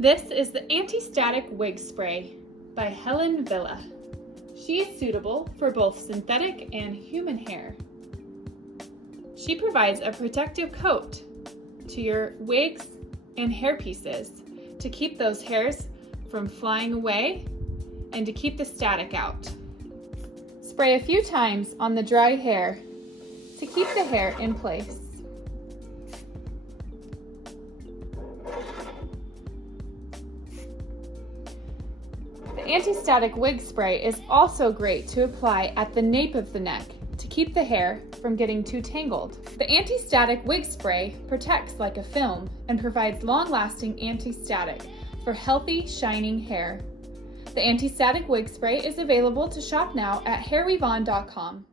This is the Anti Static Wig Spray by Ellen Wille. She is suitable for both synthetic and human hair. She provides a protective coat to your wigs and hair pieces to keep those hairs from flying away and to keep the static out. Spray a few times on the dry hair to keep the hair in place. The anti-static wig spray is also great to apply at the nape of the neck to keep the hair from getting too tangled. The anti-static wig spray protects like a film and provides long-lasting anti-static for healthy, shining hair. The anti-static wig spray is available to shop now at HairWeavon.com.